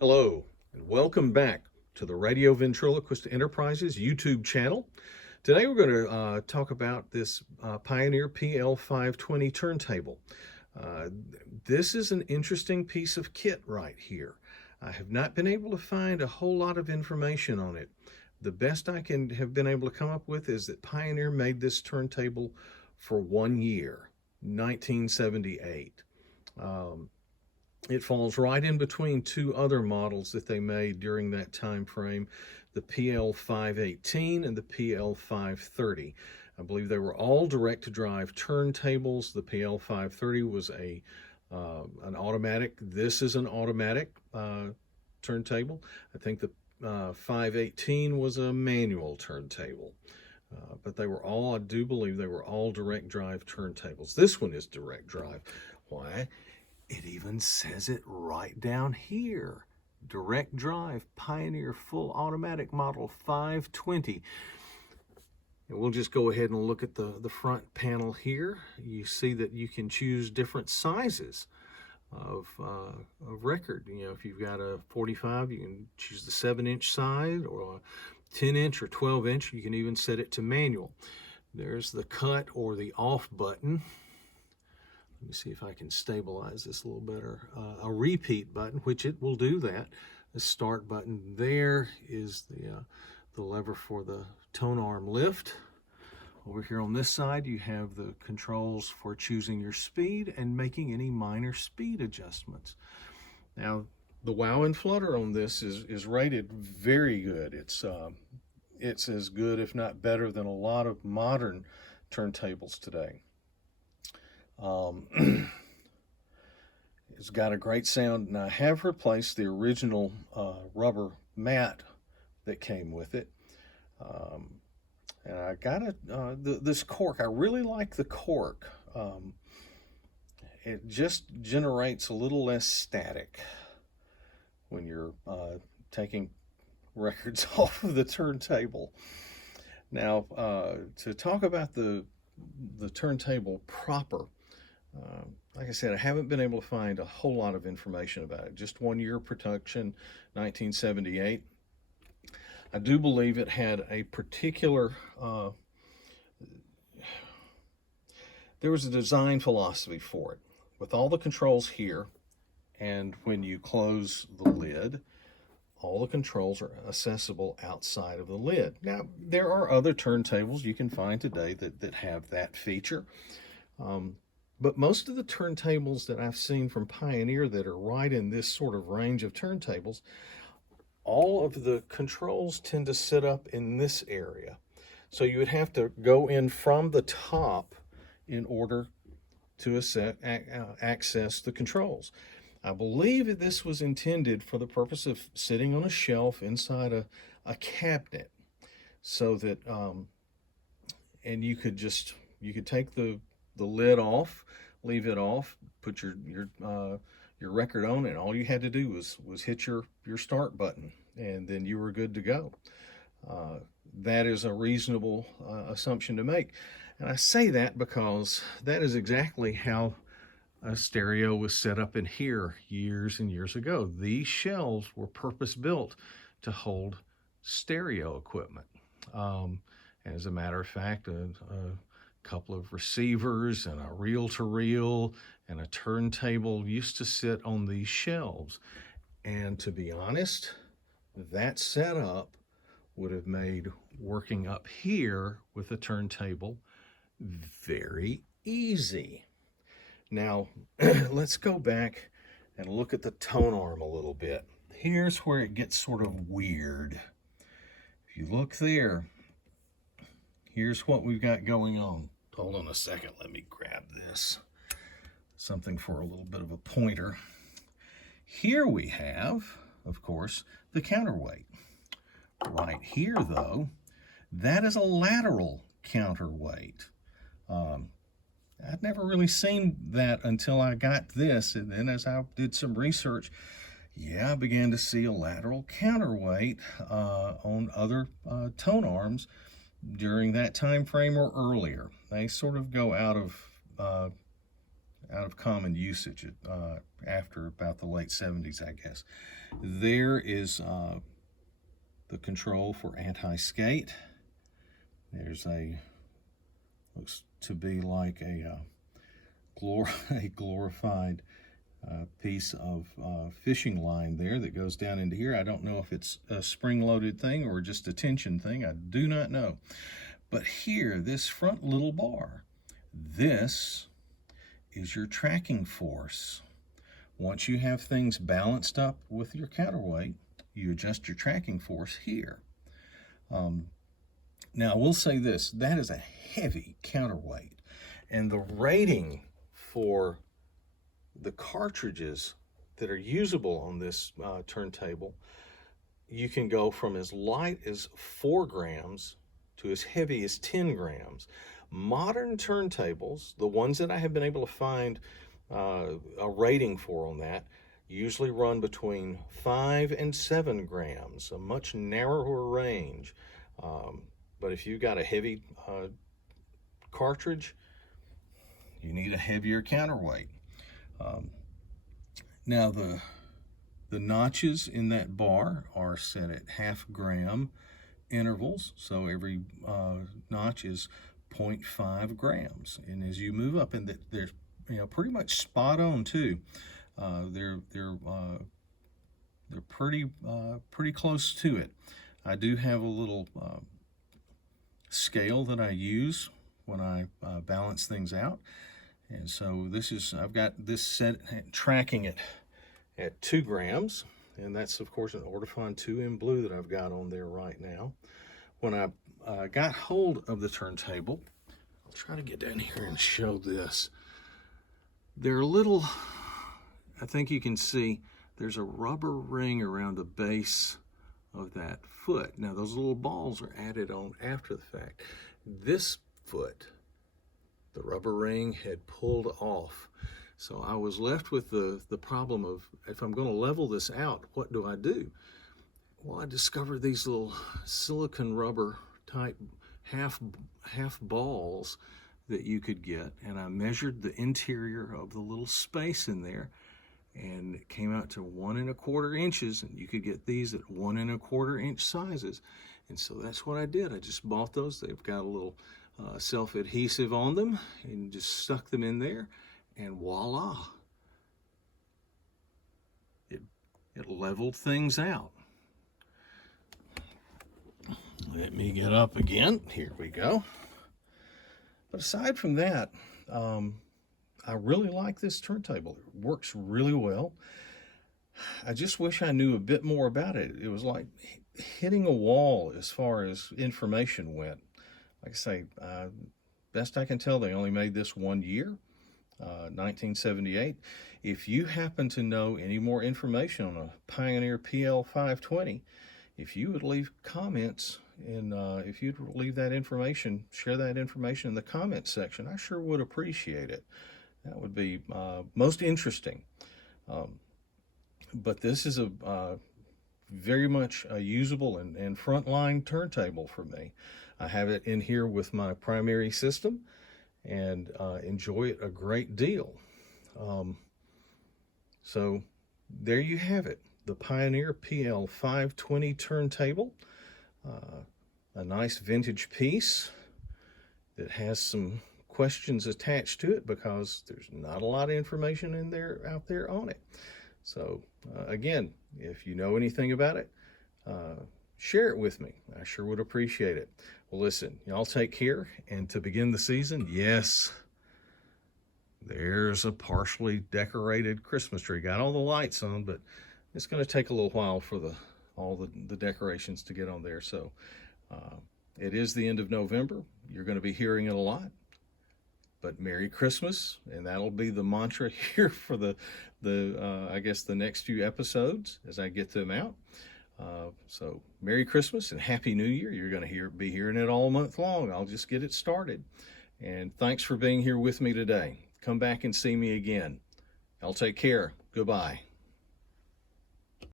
Hello, and welcome back to the Radio Ventriloquist Enterprises YouTube channel. Today we're going to talk about this Pioneer PL-520 turntable. Uh, this is an interesting piece of kit right here. I have not been able to find a whole lot of information on it. The best I can have been able to come up with is that Pioneer made this turntable for 1 year, 1978. It falls right in between two other models that they made during that time frame, the PL-518 and the PL-530. I believe they were all direct-to-drive turntables. The PL-530 was an automatic. This is an automatic turntable. I think the 518 was a manual turntable. But they were all, I do believe they were all direct drive turntables. This one is direct drive. Why? It even says it right down here. Direct drive Pioneer full automatic model 520. And we'll just go ahead and look at the front panel here. You see that you can choose different sizes of record. You know, if you've got a 45, you can choose the 7-inch size, or a 10-inch or 12-inch. You can even set it to manual. There's the cut or the off button. Let me see if I can stabilize this a little better. A repeat button, which it will do that. The start button there is the lever for the tone arm lift. Over here on this side, you have the controls for choosing your speed and making any minor speed adjustments. Now, the wow and flutter on this is rated very good. It's as good, if not better, than a lot of modern turntables today. It's got a great sound, and I have replaced the original rubber mat that came with it. And I got this cork. I really like the cork. It just generates a little less static when you're taking records off of the turntable. Now, to talk about the turntable proper, like I said, I haven't been able to find a whole lot of information about it. Just 1 year production, 1978. I do believe it had a particular, there was a design philosophy for it, with all the controls here, and when you close the lid, all the controls are accessible outside of the lid. Now, there are other turntables you can find today that have that feature. But most of the turntables that I've seen from Pioneer that are right in this sort of range of turntables, all of the controls tend to sit up in this area. So you would have to go in from the top in order to access the controls. I believe that this was intended for the purpose of sitting on a shelf inside a cabinet, so that, and you could take the lid off, leave it off, put your record on, and all you had to do was hit your start button, and then you were good to go. That is a reasonable assumption to make. And I say that because that is exactly how a stereo was set up in here years and years ago. These shelves were purpose-built to hold stereo equipment. As a matter of fact, a couple of receivers and a reel-to-reel and a turntable used to sit on these shelves. And to be honest, that setup would have made working up here with a turntable very easy. Now, let's go back and look at the tone arm a little bit. Here's where it gets sort of weird. If you look there, here's what we've got going on. Hold on a second, let me grab this. Something for a little bit of a pointer. Here we have, of course, the counterweight. Right here, though, that is a lateral counterweight. I'd never really seen that until I got this, and then as I did some research, I began to see a lateral counterweight on other tone arms during that time frame or earlier. They sort of go out out of common usage after about the late 70s, I guess. There is the control for anti-skate. There's looks to be like a glorified piece of fishing line there that goes down into here. I don't know if it's a spring-loaded thing or just a tension thing. I do not know. But here, this front little bar, this is your tracking force. Once you have things balanced up with your counterweight, you adjust your tracking force here. Now, I will say this, that is a heavy counterweight, and the rating for the cartridges that are usable on this turntable, you can go from as light as 4 grams to as heavy as 10 grams. Modern turntables, the ones that I have been able to find a rating for on that, usually run between 5 and 7 grams, a much narrower range. But if you've got a heavy cartridge, you need a heavier counterweight. Now the notches in that bar are set at half-gram intervals, so every notch is 0.5 grams. And as you move up, and they're pretty much spot on too. They're pretty close to it. I do have a little scale that I use when I balance things out, and so I've got this set tracking it at 2 grams, and that's of course an Ortofon 2M Blue that I've got on there right now. When I got hold of the turntable, I'll try to get down here and show this. They're little, I think you can see there's a rubber ring around the base of that foot. Now those little balls are added on after the fact. This foot, the rubber ring had pulled off. So I was left with the problem of, if I'm going to level this out, what do I do? Well, I discovered these little silicone rubber type half balls that you could get, and I measured the interior of the little space in there, and it came out to 1 1/4 inches, and you could get these at 1 1/4 inch sizes. And so that's what I did. I just bought those. They've got a little self-adhesive on them, and just stuck them in there, and voila, it leveled things out. Let me get up again. Here we go. But aside from that, I really like this turntable. It works really well. I just wish I knew a bit more about it. It was like hitting a wall as far as information went. Like I say, best I can tell, they only made this 1 year, 1978. If you happen to know any more information on a Pioneer PL-520, if you would leave comments, and if you'd leave that information, share that information in the comments section, I sure would appreciate it. That would be most interesting. But this is a very much a usable and frontline turntable for me. I have it in here with my primary system and enjoy it a great deal. So there you have it, the Pioneer PL-520 turntable. A nice vintage piece that has some questions attached to it because there's not a lot of information out there on it. So again, if you know anything about it, share it with me. I sure would appreciate it. Well, listen, y'all take care. And to begin the season, yes, there's a partially decorated Christmas tree. Got all the lights on, but it's going to take a little while for all the decorations to get on there. So it is the end of November. You're going to be hearing it a lot. But Merry Christmas, and that'll be the mantra here for I guess the next few episodes as I get them out. So Merry Christmas and Happy New Year. You're going to be hearing it all month long. I'll just get it started. And thanks for being here with me today. Come back and see me again. Y'all take care. Goodbye.